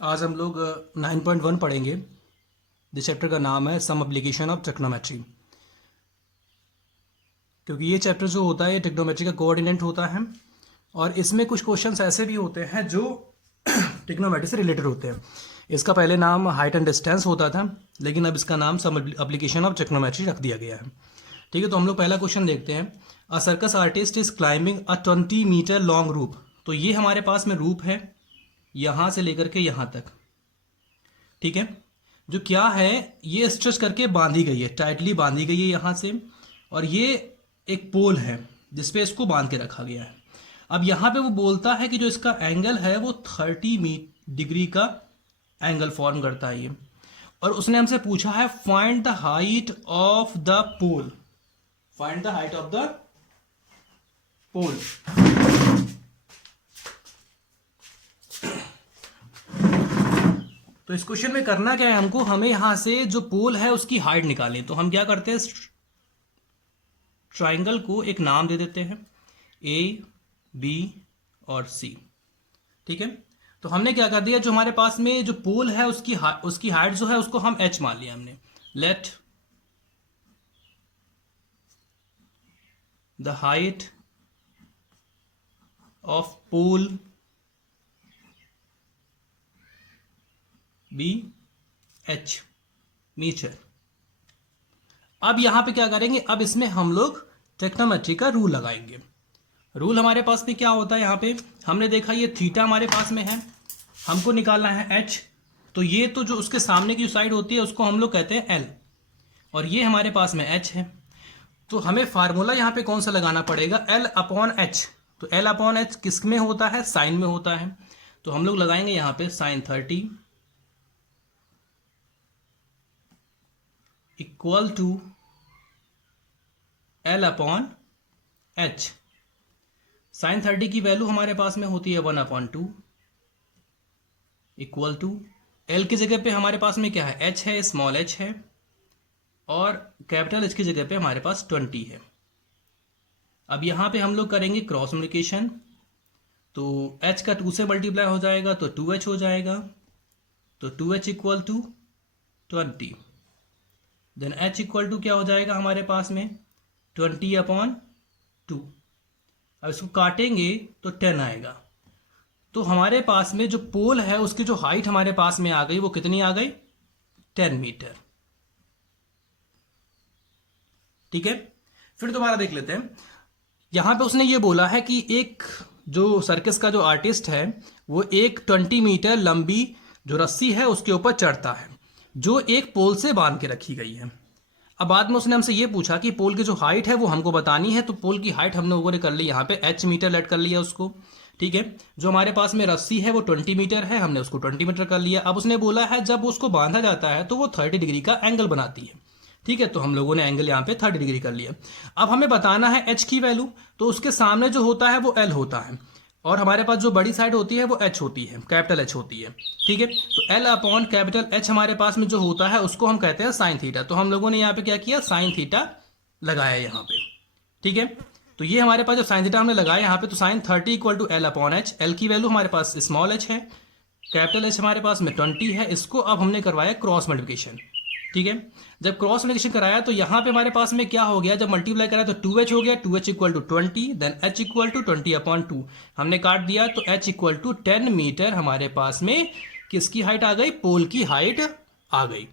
आज हम लोग 9.1 पढ़ेंगे। जिस चैप्टर का नाम है सम एप्लीकेशन ऑफ ट्रिग्नोमेट्री। क्योंकि ये चैप्टर जो होता है ये ट्रिग्नोमेट्री का कोऑर्डिनेट होता है और इसमें कुछ क्वेश्चंस ऐसे भी होते हैं जो ट्रिग्नोमेट्री से रिलेटेड होते हैं। इसका पहले नाम हाइट एंड डिस्टेंस होता था, लेकिन अब इसका नाम सम एप्लीकेशन ऑफ ट्रिग्नोमेट्री रख दिया गया है। ठीक है, तो हम लोग पहला क्वेश्चन देखते हैं। A circus artist is climbing a 20 metre long rope. तो ये हमारे पास में रूप है यहाँ से लेकर के यहाँ तक। ठीक है, जो क्या है ये स्ट्रेच करके बांधी गई है, टाइटली बांधी गई है यहाँ से, और ये एक पोल है जिसपे इसको बांध के रखा गया है। अब यहाँ पे वो बोलता है कि जो इसका एंगल है वो 30 डिग्री का एंगल फॉर्म करता है ये, और उसने हमसे पूछा है find the height of the pole. Find the height of the pole. तो इस क्वेश्चन में करना क्या है हमको, हमें यहां से जो पोल है उसकी हाइट निकालें। तो हम क्या करते हैं, ट्राइंगल को एक नाम दे देते हैं ए बी और सी। ठीक है, तो हमने क्या कर दिया, जो हमारे पास में जो पोल है उसकी हाइट जो है उसको हम h मान लिया हमने। Let the height of pole be h metre. अब यहां पे क्या करेंगे, अब इसमें हम लोग ट्रिग्नोमेट्री का रूल लगाएंगे। रूल हमारे पास में क्या होता है, यहां पे हमने देखा ये थीटा हमारे पास में है, हमको निकालना है h। तो ये तो जो उसके सामने की साइड होती है उसको हम लोग कहते हैं l, और ये हमारे पास में h है। तो हमें फार्मूला यहां पे कौन सा लगाना पड़ेगा, l अपॉन h। तो l अपॉन h किस में होता है, साइन में होता है। तो हम लोग लगाएंगे यहां पे sine 30 equal to l upon h। Sine 30 की वैल्यू हमारे पास में होती है 1/2 इक्वल टू l की जगह पे हमारे पास में क्या है, h है, स्मॉल h है, और कैपिटल H की जगह पे हमारे पास 20 है। अब यहां पे हम लोग करेंगे क्रॉस मल्टीप्लिकेशन। तो h का 2 से मल्टीप्लाई हो जाएगा तो 2h हो जाएगा। तो 2h equal to 20। Then h equal to क्या हो जाएगा हमारे पास में 20/2। अब इसको काटेंगे तो 10 आएगा। तो हमारे पास में जो पोल है उसकी जो हाइट हमारे पास में आ गई वो कितनी आ गई, 10 मीटर। ठीक है, फिर दोबारा देख लेते हैं। यहां पे उसने ये बोला है कि एक जो सर्कस का जो आर्टिस्ट है वो एक 20 मीटर लंबी जो रस्सी है उसके ऊपर चढ़ता है, जो एक पोल से बांध के रखी गई है। अब बाद में उसने हमसे ये पूछा कि पोल की जो हाइट है वो हमको बतानी है। तो पोल की हाइट हमने ऊपर कर ली, यहाँ पे h मीटर लेट कर लिया उसको। ठीक है, जो हमारे पास में रस्सी है वो 20 मीटर है, हमने उसको 20 मीटर कर लिया। अब उसने बोला है जब उसको बांधा जाता है तो वो 30 डिग्री का एंगल बनाती है। ठीक है, तो हम लोगों ने एंगल यहाँ पे 30 डिग्री कर लिया। अब हमें बताना है h की वैल्यू। तो उसके सामने जो होता है वो l होता है, और हमारे पास जो बड़ी साइड होती है वो h होती है, कैपिटल H होती है। ठीक है, तो l अपॉन कैपिटल H हमारे पास में जो होता है उसको हम कहते हैं साइन थीटा। तो हम लोगों ने यहाँ पे क्या किया, साइन थीटा लगाया यहाँ पे। ठीक है, तो ये हमारे पास जो साइन थीटा हमने लगाया यहाँ पे, तो sine 30 equal to l upon h। l की वैल्यू हमारे पास स्मॉल h है, कैपिटल H हमारे पास में 20 है। इसको अब हमने करवाया क्रॉस मल्टीप्लिकेशन। ठीक है, जब क्रॉस मल्टीप्लिकेशन कराया तो यहाँ पे हमारे पास में क्या हो गया, जब मल्टीप्लाई कराया तो 2h हो गया, 2h equal to 20, then h equal to 20/2 हमने काट दिया। तो h इक्वल टू 10 मीटर हमारे पास में किसकी हाइट आ गई, पोल की हाइट आ गई।